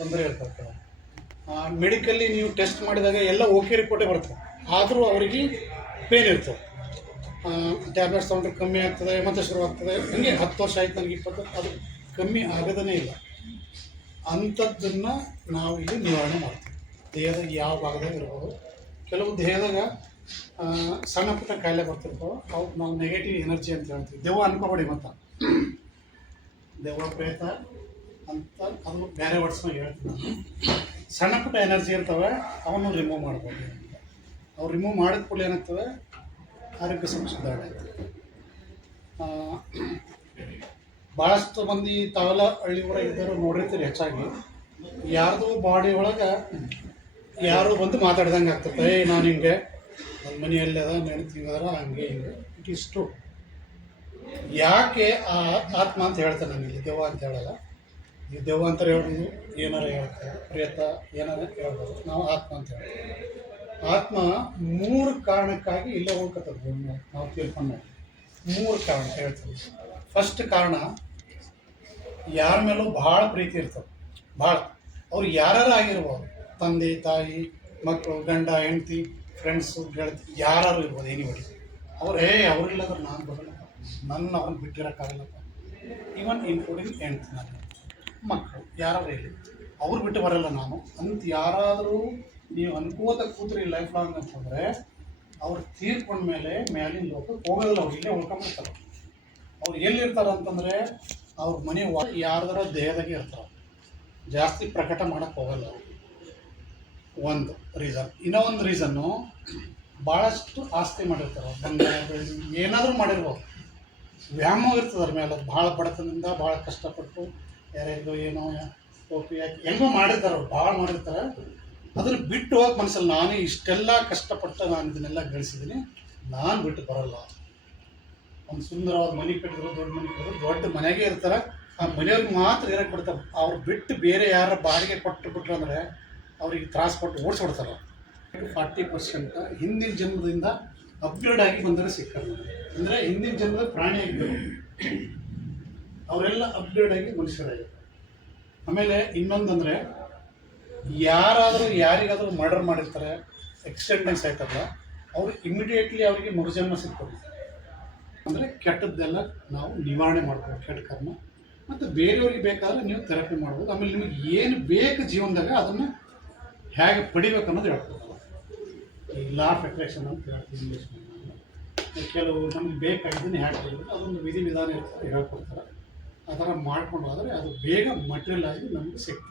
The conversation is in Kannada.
ತೊಂದರೆ ಇರ್ತದೆ. ಮೆಡಿಕಲ್ಲಿ ನೀವು ಟೆಸ್ಟ್ ಮಾಡಿದಾಗ ಎಲ್ಲ ಓಕೆ ರಿಪೋರ್ಟೇ ಬರ್ತದೆ, ಆದರೂ ಅವರಿಗೆ ಪೇನ್ ಇರ್ತದೆ. ಟ್ಯಾಬ್ಲೆಟ್ಸ್ ತೊಗೊಂಡ್ರೆ ಕಮ್ಮಿ ಆಗ್ತದೆ, ಮತ್ತೆ ಶುರುವಾಗ್ತದೆ. ಹಂಗೆ 10 ವರ್ಷ ಆಯ್ತು, ನನಗೆ 20, ಅದು ಕಮ್ಮಿ ಆಗೋದೇ ಇಲ್ಲ. ಅಂಥದ್ದನ್ನು ನಾವು ಇಲ್ಲಿ ನಿವಾರಣೆ ಮಾಡ್ತೀವಿ. ದೇಹದಾಗ ಯಾವ ಭಾಗದಾಗ ಇರ್ಬೋದು, ಕೆಲವು ದೇಹದಾಗ ಸಣ್ಣ ಪುಟ್ಟ ಕಾಯಿಲೆ ಬರ್ತಿರ್ತಾವೆ, ಅವು ನಾವು ನೆಗೆಟಿವ್ ಎನರ್ಜಿ ಅಂತ ಹೇಳ್ತೀವಿ. ದೆವ್ವ ಅನ್ಕೋಬೇಡಿ, ಮತ್ತು ದೆವ್ವ ಪ್ರೇತ ಅಂತ ಅದು ಬೇರೆ ವರ್ಡ್ಸ್ನಾಗ ಹೇಳ್ತೀವಿ ನಾನು. ಸಣ್ಣ ಪುಟ್ಟ ಎನರ್ಜಿ ಇರ್ತವೆ, ಅವನ್ನು ರಿಮೂವ್ ಮಾಡ್ಬೋದು. ಅವ್ರು ರಿಮೂವ್ ಮಾಡಿದ ಕೂಡಲೇ ಏನಾಗ್ತವೆ, ಆರೋಗ್ಯ ಸಮಸ್ಯೆ ಸುಧಾರಣೆ ಆಗ್ತದೆ. ಭಾಳಷ್ಟು ಮಂದಿ ತಾವೆಲ್ಲ ಹಳ್ಳಿ ಊರಾಗ ಇದ್ದರು ನೋಡಿರ್ತೀರಿ, ಹೆಚ್ಚಾಗಿ ಯಾರ್ದು ಬಾಡಿ ಒಳಗೆ ಯಾರು ಬಂದು ಮಾತಾಡ್ದಂಗೆ ಆಗ್ತದೆ. ನಾನು ಹಿಂಗೆ ನನ್ನ ಮನೆಯಲ್ಲಿ ಅದ ನೆನತಿಂಗದ ಹಂಗೆ ಹಿಂಗೆ. It is true. ಯಾಕೆ ಆ ಆತ್ಮ ಅಂತ ಹೇಳ್ತಾರೆ, ನಾನು ಇಲ್ಲಿ ದೆವ್ವ ಅಂತ ಹೇಳಲ್ಲ. ಈ ದೆವ್ವ ಅಂತ ಹೇಳ್ಬೋದು, ಏನಾರ ಹೇಳ್ತಾರೆ, ಪ್ರೇತ ಏನಾರ ಹೇಳ್ಬೋದು. ನಾವು ಆತ್ಮ ಅಂತ ಹೇಳ್ತೀವಿ. ಆತ್ಮ 3 ಕಾರಣಕ್ಕಾಗಿ ಇಲ್ಲೇ ಹೋಗ್ತದೆ. ನಾವು ತಿಳ್ಕೊಂಡು 3 ಕಾರಣ ಹೇಳ್ತೀವಿ. ಫಸ್ಟ್ ಕಾರಣ, ಯಾರ ಮೇಲೂ ಭಾಳ ಪ್ರೀತಿ ಇರ್ತದೆ, ಭಾಳ. ಅವ್ರು ಯಾರು ಆಗಿರ್ಬೋದು, ತಂದೆ ತಾಯಿ ಮಕ್ಕಳು, ಗಂಡ ಹೆಂಡತಿ, ಫ್ರೆಂಡ್ಸು ಗೆಳತಿ, ಯಾರು ಇರ್ಬೋದು, ಎನಿಬಡಿ. ಅವ್ರಿಲ್ಲದ್ರೆ ನಾನು ಬರಲ್ಲ, ಅವ್ರನ್ನ ಬಿಟ್ಟಿರೋಕ್ಕಾಗಲ್ಲಪ್ಪ. ಈವನ್ ಇನ್ಕ್ಲೂಡಿಂಗ್ ಹೆಂಡ್ತಿ, ನಾನು ಮಕ್ಕಳು ಯಾರು ಹೇಳಿ ಅವ್ರು ಬಿಟ್ಟು ಬರಲ್ಲ ನಾನು ಅಂತ ಯಾರಾದರೂ ನೀವು ಅನ್ಕೋತ ಕೂತ್ರಿ ಲೈಫ್ ಲಾಂಗ್ ಅಂತಂದರೆ, ಅವ್ರು ತೀರ್ಕೊಂಡ್ಮೇಲೆ ಮ್ಯಾಲಿನ ಲೋಕಕ್ಕೆ ಹೋಗೋದಿಲ್ಲ. ಅವ್ರು ಇಲ್ಲೇ ಉಳ್ಕೊಂಡ್ಬಿಡ್ತಾರೆ. ಅವ್ರು ಎಲ್ಲಿರ್ತಾರೆ ಅಂತಂದರೆ, ಅವ್ರ ಮನೆ ಯಾರ್ದಾರ ದೇಹದಾಗೆ ಇರ್ತಾರೆ, ಜಾಸ್ತಿ ಪ್ರಕಟ ಮಾಡೋಕ್ಕೆ ಹೋಗಲ್ಲ. ಒಂದು ರೀಸನ್. ಇನ್ನೊಂದು ರೀಸನ್ನು, ಭಾಳಷ್ಟು ಆಸ್ತಿ ಮಾಡಿರ್ತಾರೆ, ಬಂಗಾರ ಬೆಳ್ಳಿ ಏನಾದರೂ ಮಾಡಿರ್ಬೋದು, ವ್ಯಾಮೋಹ ಇರ್ತದೆ ಅದ್ರ ಮೇಲೆ. ಭಾಳ ಬಡತನದಿಂದ ಭಾಳ ಕಷ್ಟಪಟ್ಟು ಯಾರ್ಯಾರಿಗೋ ಏನೋ ಟೋಪಿ ಹಾಕಿ ಹೆಂಗೋ ಮಾಡಿರ್ತಾರೆ, ಅವ್ರು ಭಾಳ ಮಾಡಿರ್ತಾರೆ. ಅದನ್ನು ಬಿಟ್ಟು ಹೋಗಕ್ಕೆ ಮನಸ್ಸಲ್ಲಿ, ನಾನು ಇಷ್ಟೆಲ್ಲ ಕಷ್ಟಪಟ್ಟು ನಾನು ಇದನ್ನೆಲ್ಲ ಗಳಿಸಿದ್ದೀನಿ, ನಾನು ಬಿಟ್ಟು ಬರಲ್ಲ. ಒಂದು ಸುಂದರವಾದ ಮನೆ ಕಟ್ಟಿದ್ರು, ದೊಡ್ಡ ಮನೆ ಕಟ್ಟಿದ್ರು, ದೊಡ್ಡ ಮನೆಗೆ ಇರ್ತಾರೆ, ಆ ಮನೆಯವ್ರಿಗೆ ಮಾತ್ರ ಇರಕ್ಕೆ ಬಿಡ್ತಾರೆ. ಅವ್ರು ಬಿಟ್ಟು ಬೇರೆ ಯಾರ ಬಾಡಿಗೆ ಕೊಟ್ಟು ಬಿಟ್ರು ಅಂದರೆ ಅವ್ರಿಗೆ ತ್ರಾಸ ಕೊಟ್ಟು ಓಡಿಸ್ಬಿಡ್ತಾರೆ. 40% ಹಿಂದಿನ ಜನ್ಮದಿಂದ ಅಪ್ಗ್ರೇಡ್ ಆಗಿ ಬಂದರೆ ಸಿಕ್ಕಲ್ಲ. ಅಂದರೆ ಹಿಂದಿನ ಜನ್ಮದ ಪ್ರಾಣಿಯಾಗಿದ್ದರು, ಅವರೆಲ್ಲ ಅಪ್ಗ್ರೇಡ್ ಆಗಿ ಮನುಷ್ಯರಾಗಿದ್ದಾರೆ. ಆಮೇಲೆ ಇನ್ನೊಂದಂದರೆ, ಯಾರಾದರೂ ಯಾರಿಗಾದರೂ ಮರ್ಡರ್ ಮಾಡಿರ್ತಾರೆ, ಎಕ್ಸಿಡೆಂಟ್ಸ್ ಆಯ್ತಲ್ಲ, ಅವರು ಇಮಿಡಿಯೇಟ್ಲಿ ಅವರಿಗೆ ಮರುಜನ್ಮ ಸಿಗ್ತದೆ. ಅಂದರೆ ಕೆಟ್ಟದ್ದೆಲ್ಲ ನಾವು ನಿವಾರಣೆ ಮಾಡ್ಬೋದು, ಕೆಟ್ಟ ಕರ್ಮ. ಮತ್ತು ಬೇರೆಯವ್ರಿಗೆ ಬೇಕಾದರೆ ನೀವು ಥೆರಪಿ ಮಾಡ್ಬೋದು. ಆಮೇಲೆ ನಿಮಗೆ ಏನು ಬೇಕು ಜೀವನದಾಗ ಅದನ್ನು ಹೇಗೆ ಪಡಿಬೇಕು ಅನ್ನೋದು ಹೇಳ್ಕೊಡ್ತಾರೆ. ಈ ಲಾ ಆಫ್ ಅಟ್ರಾಕ್ಷನ್ ಅಂತ ಹೇಳ್ತೀವಿ ಇಂಗ್ಲೀಷ್ನಲ್ಲಿ. ಕೆಲವು ನಮಗೆ ಬೇಕಾಗಿದ್ದನ್ನು ಹೇಗೆ ಪಡಿಬೇಕು ಅದೊಂದು ವಿಧಿ ವಿಧಾನ ಹೇಳ್ಕೊಡ್ತಾರೆ. ಆ ಥರ ಮಾಡ್ಕೊಂಡು ಹೋದರೆ ಅದು ಬೇಗ ಮಟೀರಿಯಲ್ ಆಗಿ ನಮಗೆ ಸಿಗ್ತದೆ.